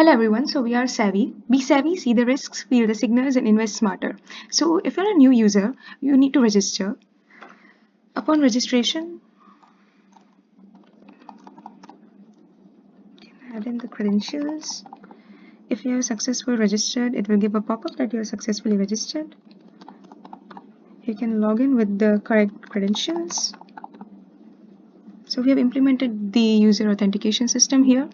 Hello everyone, so we are Savi. Be savvy, see the risks, feel the signals, and invest smarter. So, if you're a new user, you need to register. Upon registration, add in the credentials. If you are successfully registered, it will give a pop up that you are successfully registered. You can log in with the correct credentials. So, we have implemented the user authentication system here.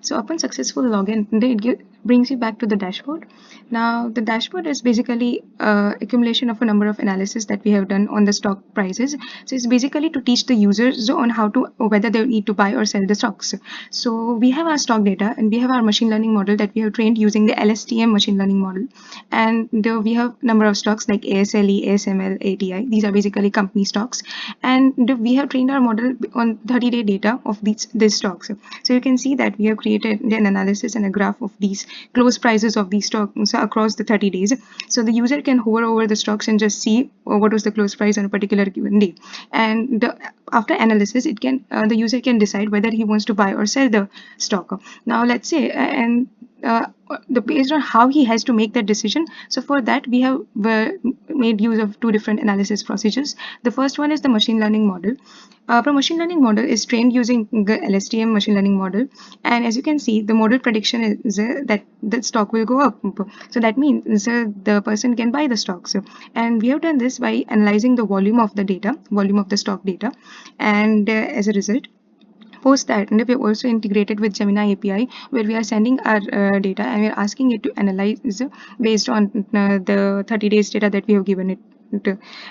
So upon successful login, it brings you back to the dashboard. Now the dashboard is basically accumulation of a number of analysis that we have done on the stock prices. So it's basically to teach the users on how to, whether they need to buy or sell the stocks. So we have our stock data and we have our machine learning model that we have trained using the LSTM machine learning model. And we have number of stocks like ASLE, ASML, ATI. These are basically company stocks. And we have trained our model on 30-day data of these stocks. So you can see that we have created an analysis and a graph of these close prices of these stocks across the 30 days. So the user can hover over the stocks and just see what was the close price on a particular given day. And after analysis, it can the user can decide whether he wants to buy or sell the stock. Now let's say based on how he has to make that decision. So for that, we have made use of two different analysis procedures. The first one is the machine learning model. Our machine learning model is trained using the LSTM machine learning model, and as you can see, the model prediction is that the stock will go up. So that means the person can buy the stocks. And we have done this by analyzing the volume of the data, volume of the stock data, and as a result, post that, and we have also integrated with Gemini API, where we are sending our data and we are asking it to analyze based on the 30 days data that we have given it.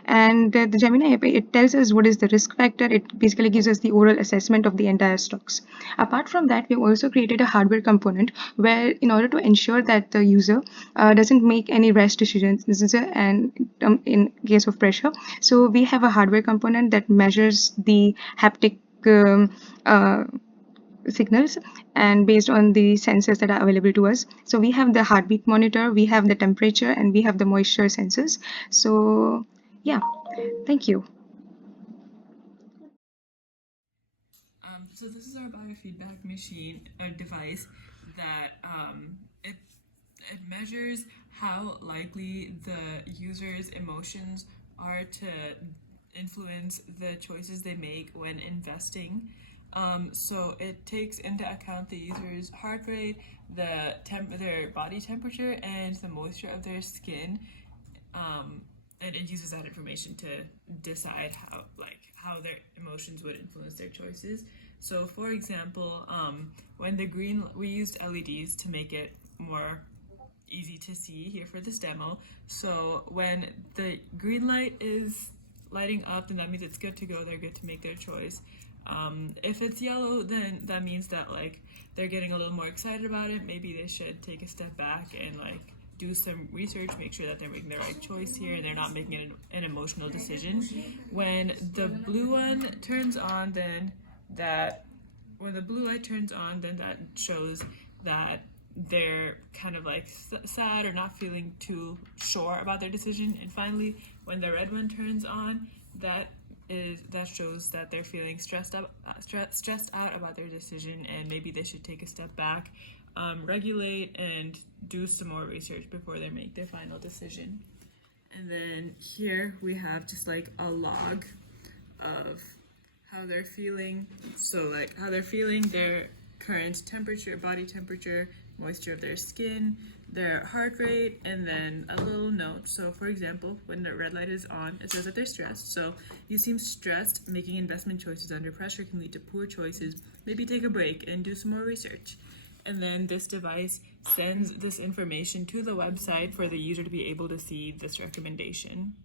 And the Gemini API, it tells us what is the risk factor. It basically gives us the overall assessment of the entire stocks. Apart from that, we have also created a hardware component where, in order to ensure that the user doesn't make any rash decisions, and in case of pressure, so we have a hardware component that measures the haptic uh, signals and based on the sensors that are available to us. So we have the heartbeat monitor, we have the temperature, and we have the moisture sensors. So yeah, thank you. So this is our biofeedback machine, a device that it measures how likely the user's emotions are to influence the choices they make when investing. So it takes into account the user's heart rate, their body temperature, and the moisture of their skin. And it uses that information to decide how their emotions would influence their choices. So, for example, when we used LEDs to make it more easy to see here for this demo. So when the green light is lighting up, then that means it's good to go. They're good to make their choice. If it's yellow, then that means that they're getting a little more excited about it. Maybe they should take a step back and do some research, make sure that they're making the right choice here and they're not making an emotional decision. When the blue one turns on, when the blue light turns on, then that shows that they're kind of sad or not feeling too sure about their decision. And finally, when the red one turns on, that shows that they're feeling stressed out about their decision and maybe they should take a step back, regulate, and do some more research before they make their final decision. And then here we have just a log of how they're feeling. So how they're feeling, their current temperature, body temperature, moisture of their skin, their heart rate, and then a little note. So for example, when the red light is on, it says that they're stressed. So you seem stressed. Making investment choices under pressure can lead to poor choices. Maybe take a break and do some more research. And then this device sends this information to the website for the user to be able to see this recommendation.